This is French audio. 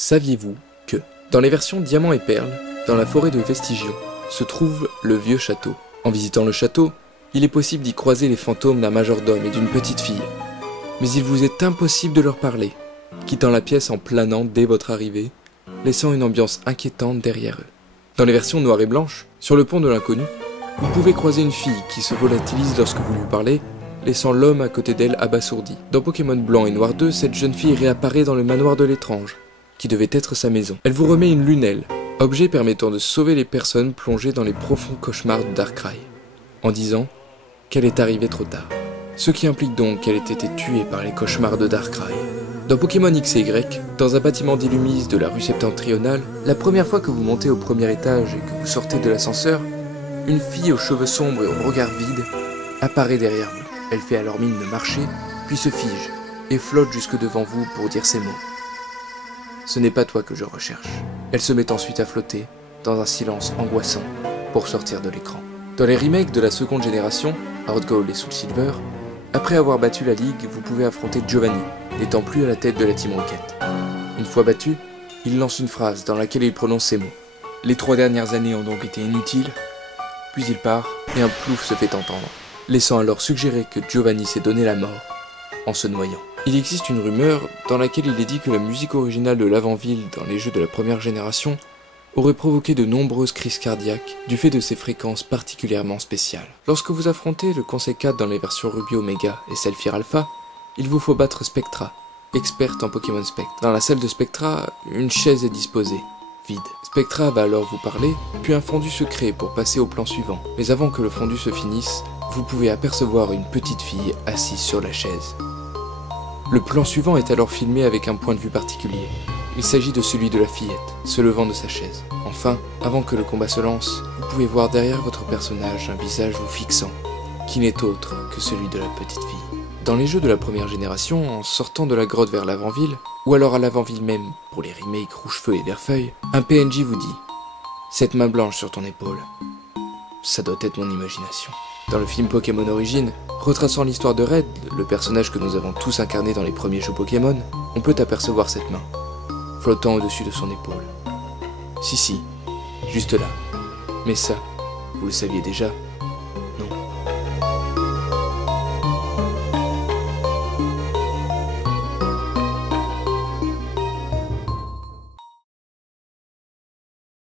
Saviez-vous que, dans les versions Diamant et Perle, dans la forêt de Vestigion, se trouve le vieux château. En visitant le château, il est possible d'y croiser les fantômes d'un majordome et d'une petite fille. Mais il vous est impossible de leur parler, quittant la pièce en planant dès votre arrivée, laissant une ambiance inquiétante derrière eux. Dans les versions noires et blanches, sur le pont de l'inconnu, vous pouvez croiser une fille qui se volatilise lorsque vous lui parlez, laissant l'homme à côté d'elle abasourdi. Dans Pokémon Blanc et Noir 2, cette jeune fille réapparaît dans le manoir de l'étrange, qui devait être sa maison. Elle vous remet une lunelle, objet permettant de sauver les personnes plongées dans les profonds cauchemars de Darkrai, en disant qu'elle est arrivée trop tard. Ce qui implique donc qu'elle ait été tuée par les cauchemars de Darkrai. Dans Pokémon X et Y, dans un bâtiment d'Illumise de la rue septentrionale, la première fois que vous montez au premier étage et que vous sortez de l'ascenseur, une fille aux cheveux sombres et au regard vide apparaît derrière vous. Elle fait alors mine de marcher, puis se fige et flotte jusque devant vous pour dire ces mots. Ce n'est pas toi que je recherche. Elle se met ensuite à flotter, dans un silence angoissant, pour sortir de l'écran. Dans les remakes de la seconde génération, Heart Gold et Soul Silver, après avoir battu la Ligue, vous pouvez affronter Giovanni, n'étant plus à la tête de la Team Rocket. Une fois battu, il lance une phrase dans laquelle il prononce ces mots. Les 3 dernières années ont donc été inutiles, puis il part et un plouf se fait entendre, laissant alors suggérer que Giovanni s'est donné la mort en se noyant. Il existe une rumeur dans laquelle il est dit que la musique originale de l'Avant-Ville dans les jeux de la première génération aurait provoqué de nombreuses crises cardiaques du fait de ses fréquences particulièrement spéciales. Lorsque vous affrontez le Conseil 4 dans les versions Ruby Omega et Saphir Alpha, il vous faut battre Spectra, experte en Pokémon Spectre. Dans la salle de Spectra, une chaise est disposée, vide. Spectra va alors vous parler, puis un fondu se crée pour passer au plan suivant. Mais avant que le fondu se finisse, vous pouvez apercevoir une petite fille assise sur la chaise. Le plan suivant est alors filmé avec un point de vue particulier. Il s'agit de celui de la fillette, se levant de sa chaise. Enfin, avant que le combat se lance, vous pouvez voir derrière votre personnage un visage vous fixant, qui n'est autre que celui de la petite fille. Dans les jeux de la première génération, en sortant de la grotte vers l'Avant-Ville, ou alors à l'Avant-Ville même, pour les remakes Rouge-Feu et Vert-Feuille, un PNJ vous dit « Cette main blanche sur ton épaule, ça doit être mon imagination ». Dans le film Pokémon Origins, retraçant l'histoire de Red, le personnage que nous avons tous incarné dans les premiers jeux Pokémon, on peut apercevoir cette main, flottant au-dessus de son épaule. Si, juste là. Mais ça, vous le saviez déjà.